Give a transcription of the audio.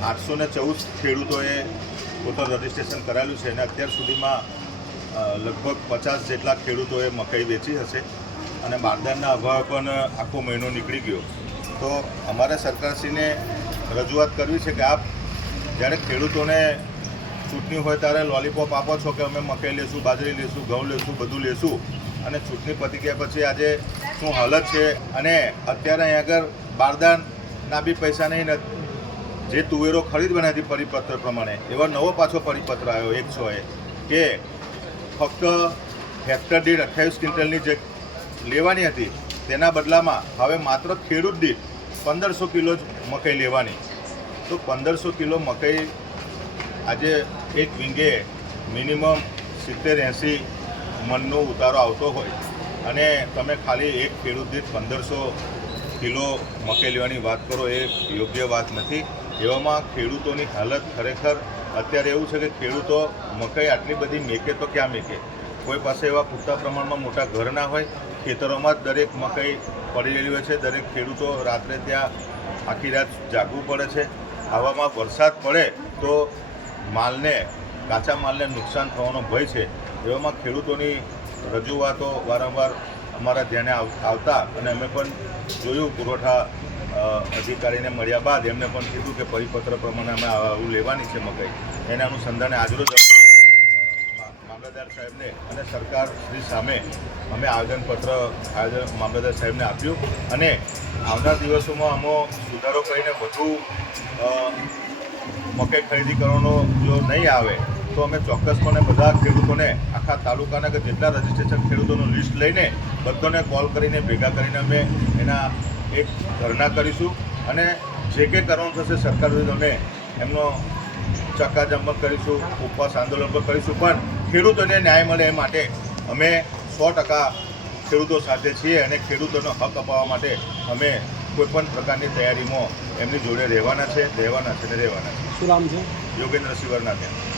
814 ખેડૂતોએ પોતાનું રજિસ્ટ્રેશન કરાવેલું છે અને અત્યાર સુધીમાં લગભગ 50 જેટલા ખેડૂતોએ મકાઈ વેચી હશે અને બારદાનના અભાવે પણ આખો મહિનો નીકળી ગયો. તો અમારે સરકારશ્રીને રજૂઆત કરવી છે કે આપ જ્યારે ખેડૂતોને ચૂંટણી હોય ત્યારે લોલીપોપ આપો છો કે અમે મકાઈ લેશું, બાજરી લેશું, ઘઉં લેશું, બધું લેશું, અને ચૂંટણી પતી ગયા પછી આજે શું હાલત છે. અને અત્યારે અહીં આગળ બારદાનના બી પૈસા નહીં, જે તુવેરો ખરીદવાના હતી પરિપત્ર પ્રમાણે એવા નવો પાછો પરિપત્ર આવ્યો 100 કે ફક્ત હેક્ટર દીઠ 28 ક્વિન્ટલની જે લેવાની હતી તેના બદલામાં હવે માત્ર ખેડૂત દીઠ 1500 કિલો જ મકાઈ લેવાની. તો 1500 કિલો મકાઈ આજે એક વીંગે મિનિમમ 70-80 મણનો ઉતારો આવતો હોય અને તમે ખાલી એક ખેડૂત દીઠ 1500 કિલો મકાઈ લેવાની વાત કરો, એ યોગ્ય વાત નથી. એવામાં ખેડૂતોની હાલત ખરેખર અત્યારે એવું છે કે ખેડૂતો મકાઈ આટલી બધી મેકે તો ક્યાં મેકે? કોઈ પાસે એવા પૂરતા પ્રમાણમાં મોટા ઘર ના હોય, ખેતરોમાં જ દરેક મકાઈ પડી રહેલી હોય છે. દરેક ખેડૂતો રાત્રે ત્યાં આખી રાત જાગવું પડે છે. આવામાં વરસાદ પડે તો કાચા માલને નુકસાન થવાનો ભય છે. એવામાં ખેડૂતોની રજૂઆતો વારંવાર અમારા ધ્યાને આવતા અને અમે પણ જોયું, પુરવઠા અધિકારીને મળ્યા બાદ એમને પણ કીધું કે પરિપત્ર પ્રમાણે અમે આવું લેવાની છે મકાઈ. એના અનુસંધાને આજરોજ મામલતદાર સાહેબને અને સરકારશ્રી સામે અમે આવેદનપત્ર મામલતદાર સાહેબને આપ્યું અને આવનાર દિવસોમાં અમે સુધારો કરીને વધુ મકાઈ ખરીદી કરવાનો જો નહીં આવે તો અમે ચોક્કસપણે બધા ખેડૂતોને, આખા તાલુકાના કે જેટલા રજિસ્ટ્રેશન ખેડૂતોનું લિસ્ટ લઈને બધાને કોલ કરીને ભેગા કરીને અમે એના એક ધરણા કરીશું અને જે કંઈ કરવાનું થશે સરકાર વિરુદ્ધ અમે એમનો ચક્કાજામ કરીશું, ઉપવાસ આંદોલન પણ કરીશું. પણ ખેડૂતોને ન્યાય મળે એ માટે અમે 100% ખેડૂતો સાથે છીએ અને ખેડૂતોનો હક અપાવવા માટે અમે કોઈપણ પ્રકારની તૈયારીમાં એમની જોડે રહેવાના છે. શું નામ છે? યોગેન્દ્રસિંહ વર્નાથિયા.